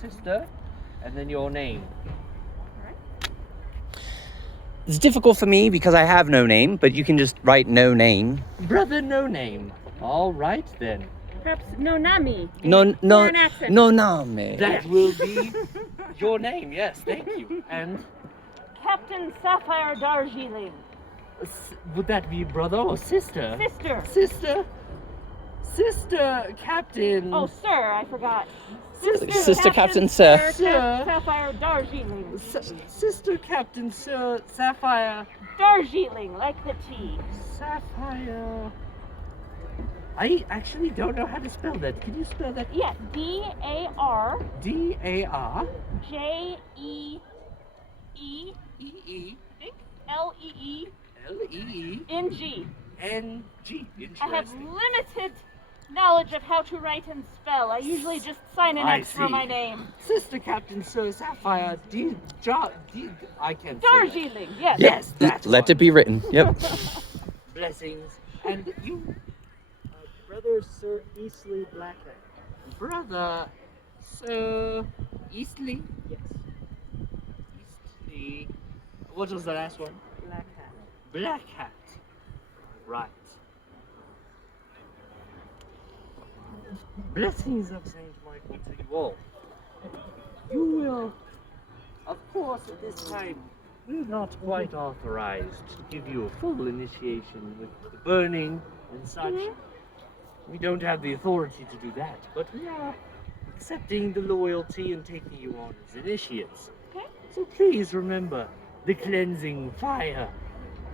sister, and then your name. It's difficult for me because I have no name, but you can just write no name. Brother No Name. All right then. Perhaps Nonami. No Foreign accent. name. That will be your name. Yes, thank you. And Captain Sapphire Darjeeling. would that be brother or sister? Sister. Sister Captain. Oh, sir, I forgot. Sister Captain Sir. Sapphire Darjeeling. Sister Captain Sir Sapphire. Darjeeling, like the tea. Sapphire. I actually don't know how to spell that. Can you spell that? Yeah, D-A-R. D-A-R. J-E-E. E-E. L-E-E. L-E-E. N-G. N-G. I have Interesting. limited knowledge of how to write and spell. I usually just sign an I X for see. my name. Sister Captain Sir Sapphire. I can't say that. Darjeeling, yes. Yes, that's Let one. it be written. Yep. Blessings. And you, Brother Sir Eastleigh Blackhead. brother Sir Eastleigh. Yes. Eastleigh. What was the last one? Black Hat. Black Hat. Right. Blessings of Saint Michael to you all. You will, of course, at this time, we're not quite authorized to give you a full initiation with the burning and such. We don't have the authority to do that, but we are accepting the loyalty and taking you on as initiates. Okay. So please remember the cleansing fire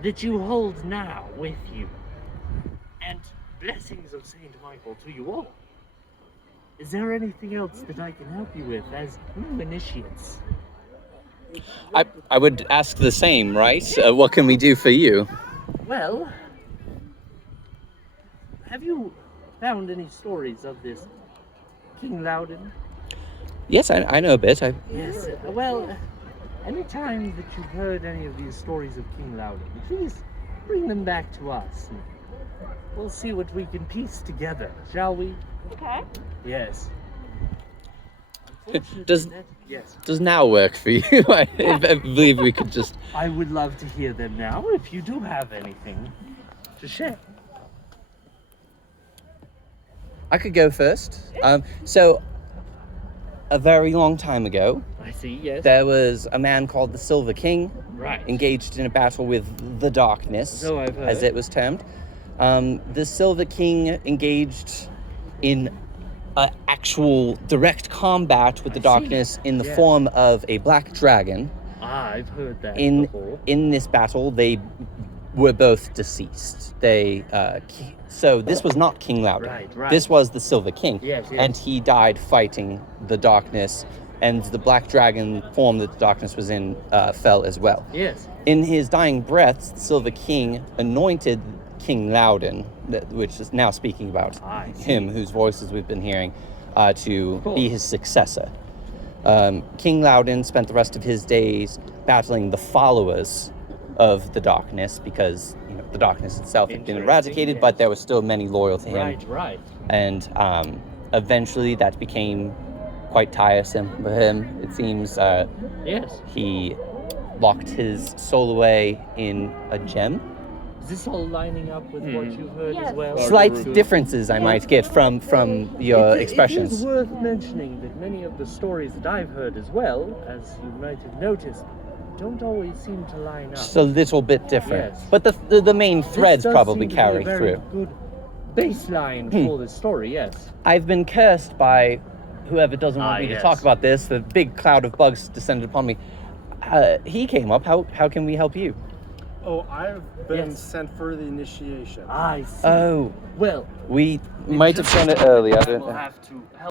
that you hold now with you. And blessings of Saint Michael to you all. Is there anything else that I can help you with as new initiates? I would ask the same, right? What can we do for you? Well, have you found any stories of this King Loudon? Yes, I know a bit. Yes. Well, anytime that you've heard any of these stories of King Loudon, please bring them back to us. And we'll see what we can piece together, shall we? Okay. Yes. Does- Yes. Does now work for you? I believe we could just... I would love to hear them now if you do have anything to share. I could go first. So, a very long time ago, I see, yes. there was a man called the Silver King, Right. engaged in a battle with the darkness, So I've heard. as it was termed. The Silver King engaged in actual direct combat with the I see. darkness in the Yes. form of a black dragon. I've heard that In before. this battle, they were both deceased. So this was not King Loudon. Right. This was the Silver King. Yes. And he died fighting the darkness, and the black dragon form that the darkness was in fell as well. Yes. In his dying breaths, the Silver King anointed King Loudon, which is now speaking about I see. him, whose voices we've been hearing, to Cool. be his successor. King Loudon spent the rest of his days battling the followers of the darkness, because the darkness itself had been Interesting, eradicated, yes. but there was still many loyal to him. Right. And eventually that became quite tiresome for him. It seems Yes. he locked his soul away in a gem. Is this all lining up with what you've heard Yes. as well? Slight differences I might get from your It expressions. is worth mentioning that many of the stories that I've heard as well, as you might have noticed, don't always seem to line up. Just a little bit different. Yes. But the main This threads does probably seem to be carry a very through. good baseline for this story, yes. I've been cursed by whoever doesn't want me to yes. talk about this. The big cloud of bugs descended upon me. He came up. How can we help you? Oh, I've been Yes. sent for the initiation. I see. Oh, Well, we might have done it earlier. I I don't will know. have to help